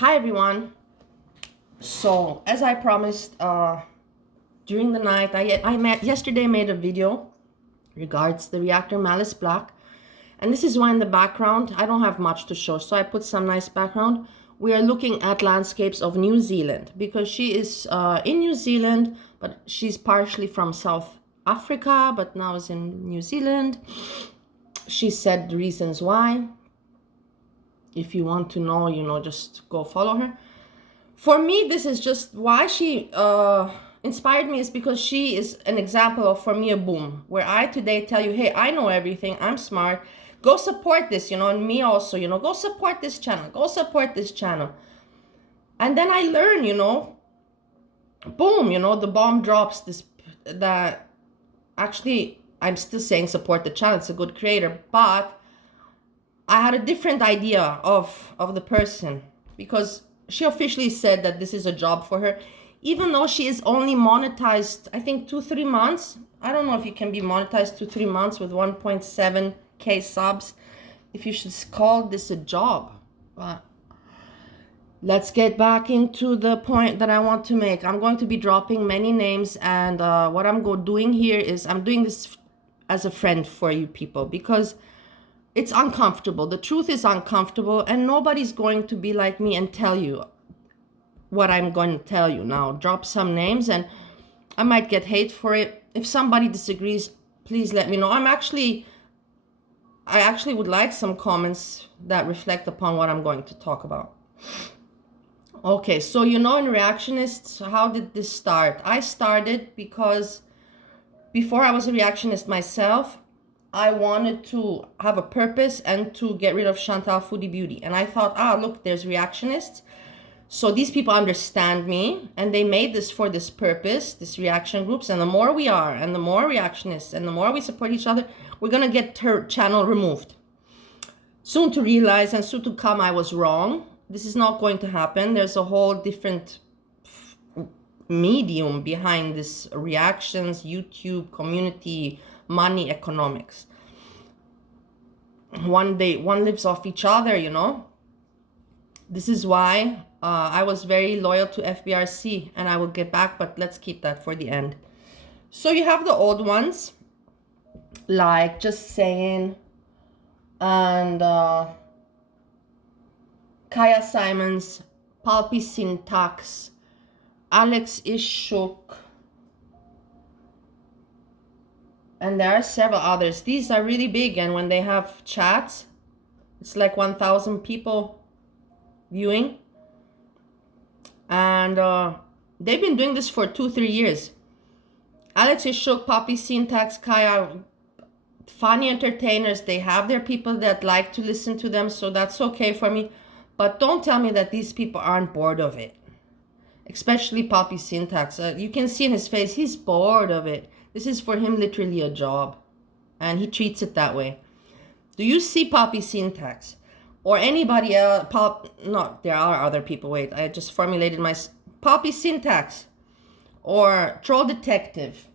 Hi everyone. So as I promised during the night, yesterday made a video regards the reactor Malice Black, and this is why in the background I don't have much to show, so I put some nice background. We are looking at landscapes of New Zealand because she is in New Zealand, but she's partially from South Africa, but now is in New Zealand. She said the reasons why. If you want to know, just go follow her. For me, this is just why she inspired me, is because she is an example of, for me, a boom, where I today tell you, hey, I know everything, I'm smart, go support this, and me also, go support this channel, go support this channel. And then I learn, boom, the bomb drops, that actually, I'm still saying support the channel, it's a good creator, but I had a different idea of the person, because she officially said that this is a job for her, even though she is only monetized, I think 2-3 months. I don't know if you can be monetized 2-3 months with 1.7k subs, if you should call this a job. But let's get back into the point that I want to make. I'm going to be dropping many names, and what I'm doing here is I'm doing this as a friend for you people, because it's uncomfortable. The truth is uncomfortable, and nobody's going to be like me and tell you what I'm going to tell you now. Drop some names, and I might get hate for it. If somebody disagrees, please let me know. I actually would like some comments that reflect upon what I'm going to talk about. Okay, so in Reactionists, how did this start? I started because before I was a reactionist myself, I wanted to have a purpose and to get rid of Chantal Foodie Beauty. And I thought, look, there's reactionists. So these people understand me, and they made this for this purpose, this reaction groups. And the more we are, and the more reactionists, and the more we support each other, we're going to get her channel removed. Soon to realize, and soon to come, I was wrong. This is not going to happen. There's a whole different medium behind this reactions, YouTube, community, money, economics. One lives off each other, This is why I was very loyal to FBRC, and I will get back, but let's keep that for the end. So you have the old ones, like Just Saying, and Kaya Simons, Pulpy Syntax, Alex Ishuk, and there are several others. These are really big, and when they have chats, it's like 1,000 people viewing. And they've been doing this for 2-3 years. Alex Ishuk, Poppy Syntax, Kaya, funny entertainers. They have their people that like to listen to them, so that's okay for me. But don't tell me that these people aren't bored of it. Especially Poppy Syntax. You can see in his face, he's bored of it. This is for him literally a job, and he treats it that way. Do you see Poppy Syntax or anybody else? No, there are other people. Wait, I just formulated my Poppy Syntax or Troll Detective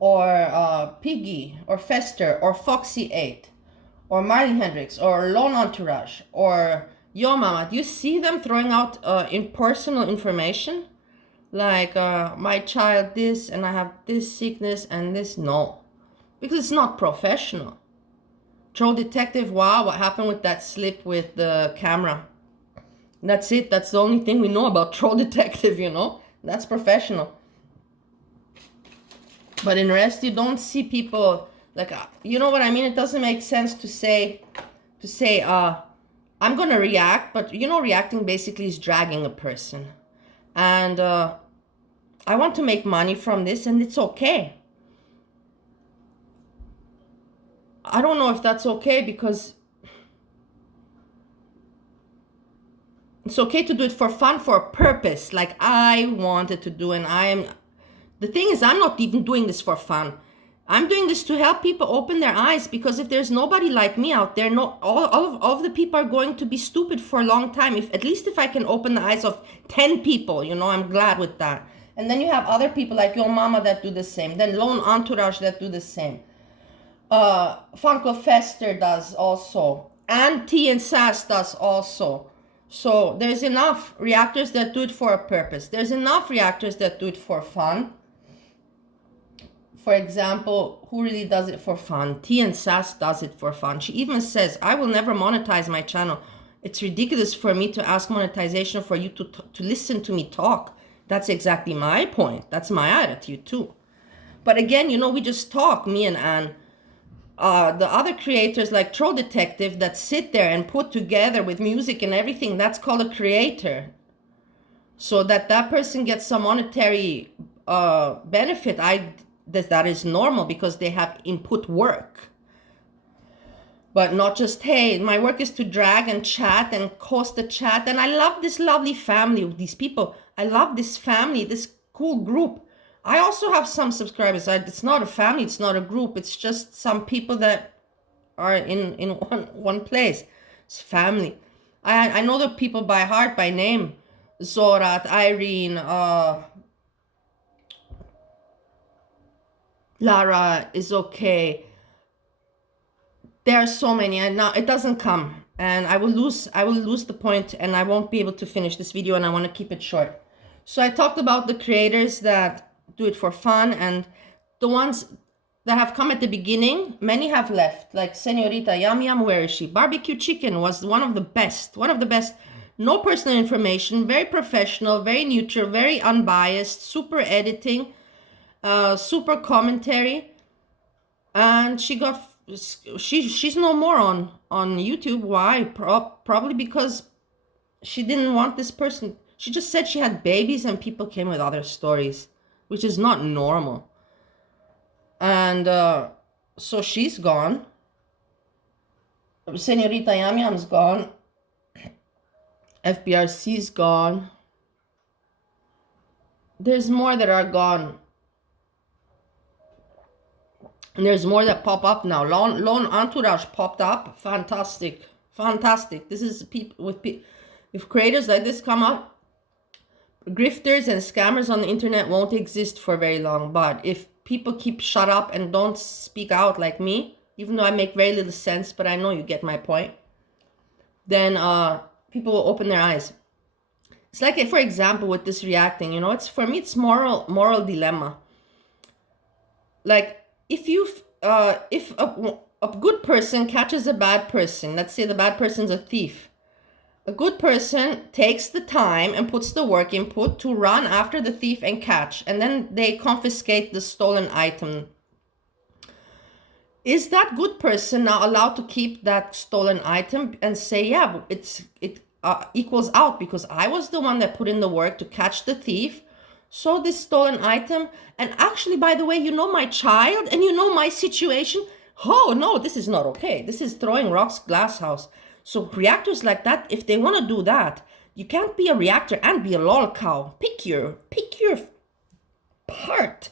or Piggy or Fester or Foxy 8 or Marley Hendrix or Lone Entourage or Yo Mama. Do you see them throwing out impersonal information? Like, my child this, and I have this sickness and this. No, because it's not professional. Troll Detective, wow, what happened with that slip with the camera? That's it. That's the only thing we know about Troll Detective, That's professional. But in the rest, you don't see people, like, you know what I mean? It doesn't make sense to say, I'm going to react, but, reacting basically is dragging a person. And I want to make money from this, and it's okay. I don't know if that's okay, because it's okay to do it for fun, for a purpose, like I wanted to do. And the thing is, I'm not even doing this for fun. I'm doing this to help people open their eyes, because if there's nobody like me out there, all of the people are going to be stupid for a long time. At least if I can open the eyes of 10 people, I'm glad with that. And then you have other people like Your Mama that do the same. Then Lone Entourage that do the same. Funko Fester does also. And T and Sass does also. So there's enough reactors that do it for a purpose. There's enough reactors that do it for fun. For example, who really does it for fun? T and Sass does it for fun. She even says, I will never monetize my channel. It's ridiculous for me to ask monetization for you to listen to me talk. That's exactly my point. That's my attitude too. But again, you know, we just talk, me and Anne. The other creators like Troll Detective that sit there and put together with music and everything, that's called a creator. So that person gets some monetary benefit, that is normal because they have input work. But not just, hey, my work is to drag and chat and host the chat. And I love this lovely family of these people. I love this family, this cool group. I also have some subscribers. It's not a family, it's not a group. It's just some people that are in one place. It's family. I know the people by heart, by name. Zorat, Irene, Lara is okay. There are so many, and now it doesn't come, and I will lose the point, and I won't be able to finish this video, and I want to keep it short. So I talked about the creators that do it for fun, and the ones that have come at the beginning, many have left, like Senorita Yum Yum, where is she? Barbecue Chicken was one of the best, no personal information, very professional, very neutral, very unbiased, super editing, super commentary, and she's no more on YouTube. Why? Probably because she didn't want this person. She just said she had babies and people came with other stories, which is not normal. And so she's gone. Senorita Yum Yum's gone. FBRC's gone. There's more that are gone. And there's more that pop up now. Lone Entourage popped up. Fantastic. Fantastic. This is people if creators like this come up, grifters and scammers on the internet won't exist for very long. But if people keep shut up and don't speak out like me, even though I make very little sense, but I know you get my point, then people will open their eyes. It's like, for example, with this reacting, you know, it's, for me, it's moral dilemma. Like, if a good person catches a bad person, let's say the bad person's a thief, a good person takes the time and puts the work input to run after the thief and catch, and then they confiscate the stolen item. Is that good person now allowed to keep that stolen item and say, yeah, it equals out because I was the one that put in the work to catch the thief? So this stolen item, and actually, by the way, you know my child and you know my situation. Oh no, this is not okay. This is throwing rocks, glass house. So reactors like that, if they want to do that, you can't be a reactor and be a lol cow. Pick your part.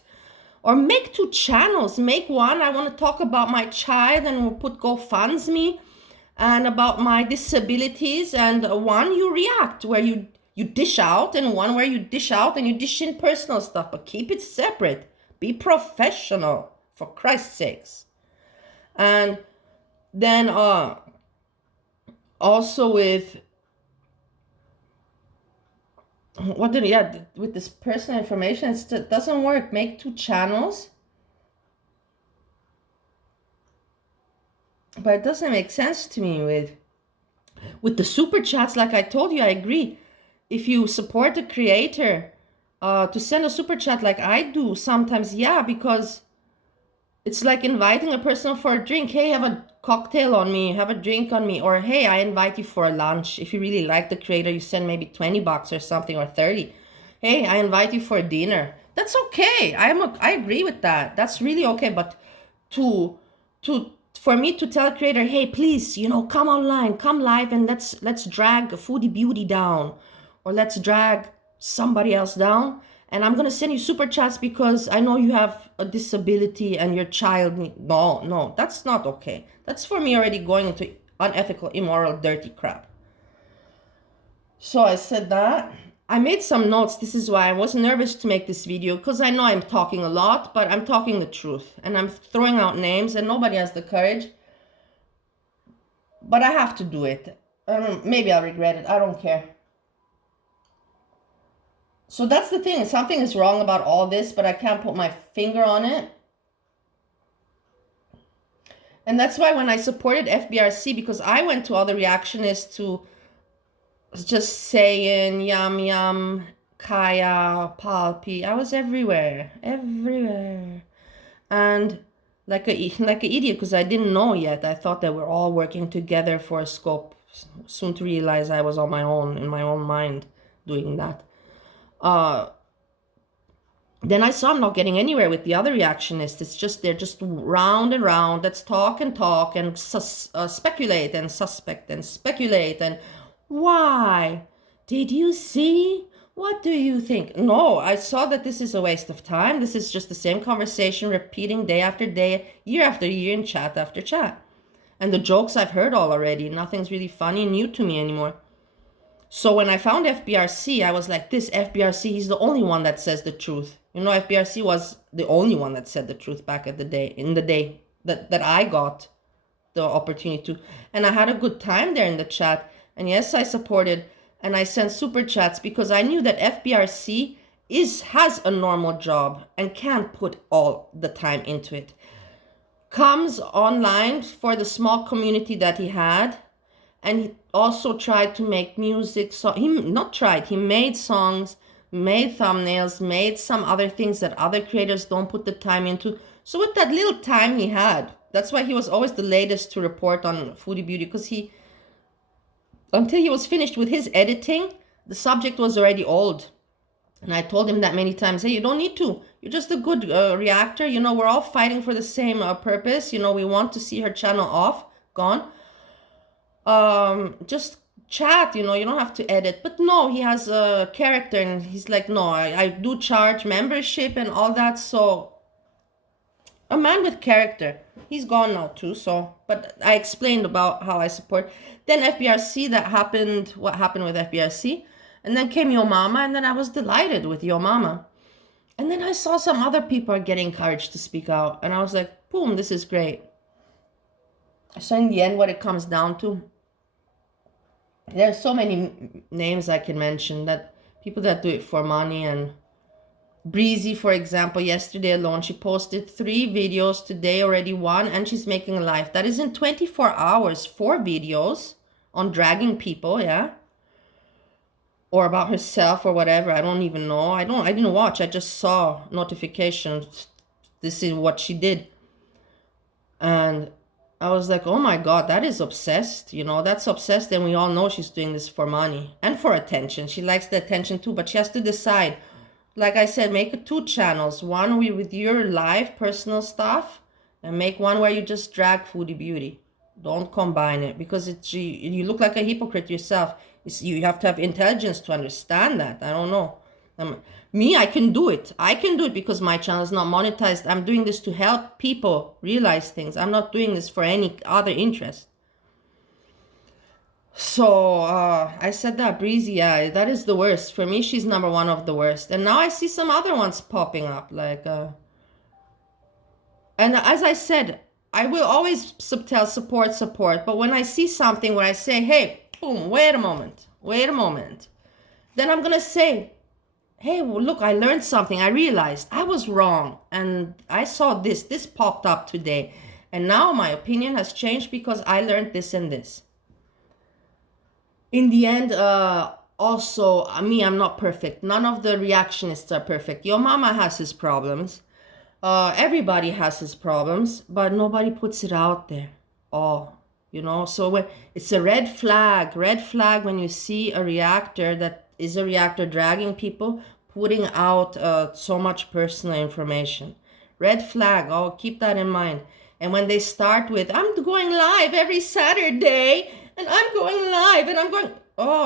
Or make two channels. Make one, I want to talk about my child and we'll put GoFundMe and about my disabilities, and one you react where you dish out, and one where you dish out and you dish in personal stuff, but keep it separate. Be professional, for Christ's sakes. And then also with with this personal information, it doesn't work. Make two channels. But it doesn't make sense to me with the super chats. Like I told you, I agree. If you support the creator, to send a super chat like I do sometimes, yeah, because it's like inviting a person for a drink. Hey, have a cocktail on me, have a drink on me. Or hey, I invite you for a lunch. If you really like the creator, you send maybe 20 bucks or something, or 30. Hey, I invite you for dinner. That's okay. I agree with that. That's really okay. But for me to tell a creator, hey, please, you know, come online, come live, and let's drag Foodie Beauty down, or let's drag somebody else down, and I'm gonna send you super chats because I know you have a disability and your child no, that's not okay. That's for me already going into unethical, immoral, dirty crap. So I said that. I made some notes. This is why I was nervous to make this video, because I know I'm talking a lot, but I'm talking the truth, and I'm throwing out names, and nobody has the courage, but I have to do it. I don't know, maybe I'll regret it. I don't care. So that's the thing. Something is wrong about all this, but I can't put my finger on it. And that's why when I supported FBRC, because I went to all the reactionists to just saying yum yum, kaya, palpi. I was everywhere, everywhere. And like a idiot, because I didn't know yet. I thought they were all working together for a scope. Soon to realize I was on my own, in my own mind, doing that. Then I saw I'm not getting anywhere with the other reactionists. It's just they're just round and round. Let's talk and speculate and suspect and speculate and why? Did you see? What do you think? No, I saw that this is a waste of time. This is just the same conversation repeating day after day, year after year, in chat after chat. And the jokes I've heard all already. Nothing's really funny and new to me anymore. So when I found FBRC, I was like, this FBRC, he's the only one that says the truth. You know, FBRC was the only one that said the truth back in the day that I got the opportunity to. And I had a good time there in the chat. And yes, I supported and I sent super chats because I knew that FBRC has a normal job and can't put all the time into it. Comes online for the small community that he had, and he also tried to make music. So he made songs, made thumbnails, made some other things that other creators don't put the time into. So with that little time he had, that's why he was always the latest to report on Foodie Beauty, because until he was finished with his editing, the subject was already old. And I told him that many times, hey, you don't need to. You're just a good reactor. You know, we're all fighting for the same purpose. You know, we want to see her channel gone. Just chat, you know, you don't have to edit. But no, he has a character and he's like, no, I do charge membership and all that. So a man with character. He's gone now too, so, but I explained about how I support. Then FBRC, what happened with FBRC. And then came Yo Mama, and then I was delighted with Yo Mama. And then I saw some other people are getting courage to speak out. And I was like, boom, this is great. So in the end, what it comes down to, there's so many names I can mention, that people that do it for money. And Breezy, for example, yesterday alone, she posted 3 videos, today already 1, and she's making a live. That is in 24 hours, 4 videos on dragging people, yeah? Or about herself or whatever, I don't even know. I didn't watch, I just saw notifications. This is what she did. And I was like, oh my God, that is obsessed. You know, that's obsessed. And we all know she's doing this for money and for attention. She likes the attention too, but she has to decide. Like I said, make 2 channels. One with your live personal stuff, and make one where you just drag Foodie Beauty. Don't combine it, because you look like a hypocrite yourself. You have to have intelligence to understand that. I don't know. I can do it. I can do it because my channel is not monetized. I'm doing this to help people realize things. I'm not doing this for any other interest. So I said that Breezy, yeah, that is the worst. For me, she's number 1 of the worst. And now I see some other ones popping up, like and as I said, I will always tell support. But when I see something where I say, hey, boom, wait a moment, then I'm gonna say, hey, well, look, I learned something. I realized I was wrong, and I saw this popped up today, and now my opinion has changed because I learned this and this. In the end, also, I'm not perfect. None of the reactionists are perfect. Your mama has his problems. Everybody has his problems, but nobody puts it out there. You know, so when it's a red flag when you see a reactor that is a reactor dragging people, putting out so much personal information. Red flag, keep that in mind. And when they start with, I'm going live every Saturday, and I'm going live, and I'm going,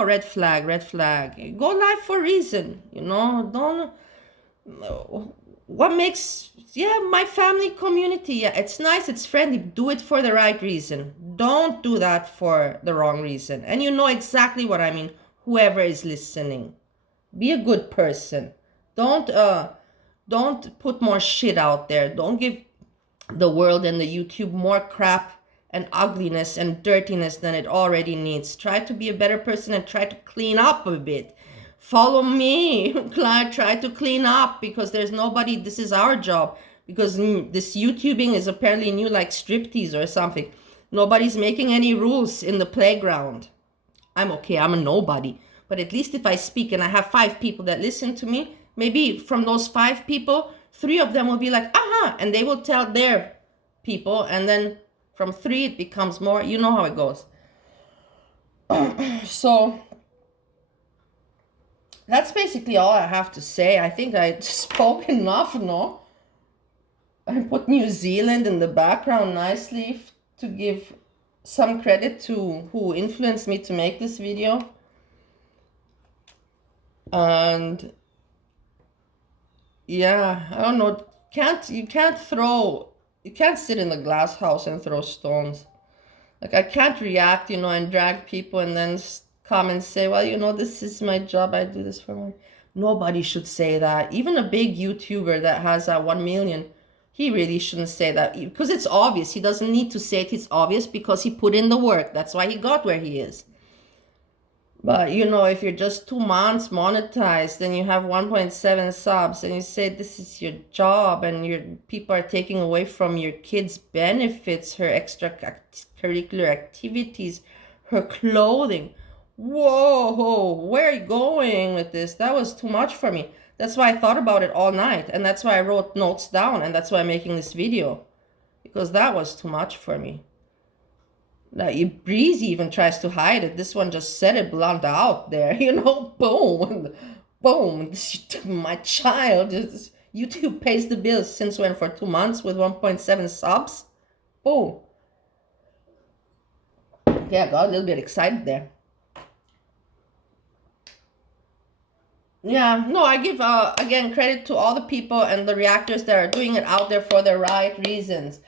red flag. Go live for a reason, you know, don't, what makes, my family community, it's nice, it's friendly, do it for the right reason. Don't do that for the wrong reason. And you know exactly what I mean, whoever is listening. Be a good person. Don't put more shit out there. Don't give the world and the YouTube more crap and ugliness and dirtiness than it already needs. Try to be a better person and try to clean up a bit. Follow me. Try to clean up, because there's nobody. This is our job, because this YouTubing is apparently new, like striptease or something. Nobody's making any rules in the playground. I'm okay, I'm a nobody. But at least if I speak and I have 5 people that listen to me, maybe from those 5 people, 3 of them will be like, aha, and they will tell their people, and then from 3 it becomes more. You know how it goes. So that's basically all I have to say. I think I spoke enough, no? I put New Zealand in the background nicely to give some credit to who influenced me to make this video. And yeah, I don't know. You can't sit in the glass house and throw stones. Like, I can't react, and drag people and then come and say, well, this is my job. I do this for money. Nobody should say that. Even a big YouTuber that has 1 million, he really shouldn't say that, because it's obvious. He doesn't need to say it. It's obvious because he put in the work. That's why he got where he is. But, if you're just 2 months monetized and you have 1.7 subs and you say this is your job and your people are taking away from your kids' benefits, her extracurricular activities, her clothing. Whoa, where are you going with this? That was too much for me. That's why I thought about it all night. And that's why I wrote notes down. And that's why I'm making this video. Because that was too much for me. Now, Breezy even tries to hide it. This one just said it blunt out there, boom, boom. My child, YouTube pays the bills since when? For 2 months with 1.7 subs? Boom. Yeah, I got a little bit excited there. Yeah, no, I give, again, credit to all the people and the reactors that are doing it out there for the right reasons.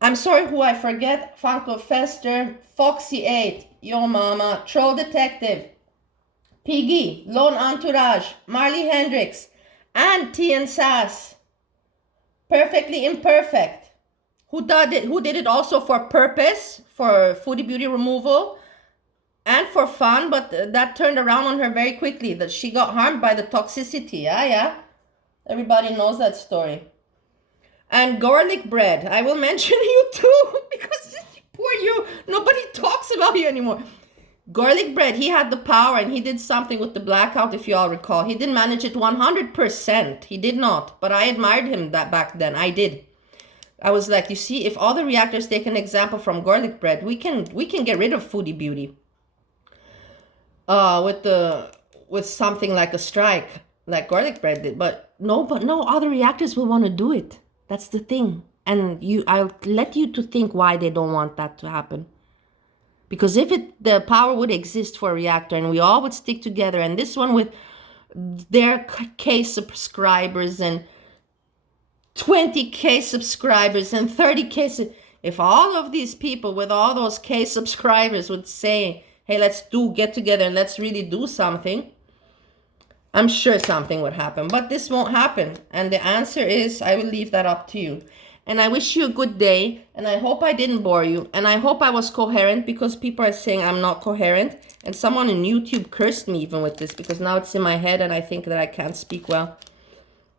I'm sorry who I forget. Funko Fester, Foxy8, Yo Mama, Troll Detective, Piggy, Lone Entourage, Marley Hendrix, and T and Sass. Perfectly Imperfect. Who did it also for purpose, for foodie beauty removal, and for fun, but that turned around on her very quickly. That she got harmed by the toxicity. Yeah. Everybody knows that story. And garlic bread. I will mention you too, because poor you. Nobody talks about you anymore. Garlic bread, he had the power and he did something with the blackout, if you all recall. He didn't manage it 100%. He did not. But I admired him that back then. I did. I was like, you see, if all the reactors take an example from garlic bread, we can get rid of foodie beauty. With something like a strike, like garlic bread did. But no other reactors will want to do it. That's the thing. And I'll let you to think why they don't want that to happen. Because if the power would exist for a reactor and we all would stick together, and this one with their K subscribers and 20K subscribers and 30K, if all of these people with all those K subscribers would say, hey, let's get together and let's really do something, I'm sure something would happen. But this won't happen. And the answer is, I will leave that up to you. And I wish you a good day. And I hope I didn't bore you. And I hope I was coherent, because people are saying I'm not coherent. And someone on YouTube cursed me even with this, because now it's in my head and I think that I can't speak well.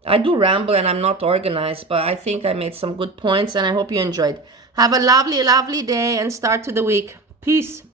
I do ramble and I'm not organized, but I think I made some good points and I hope you enjoyed. Have a lovely, lovely day and start to the week. Peace.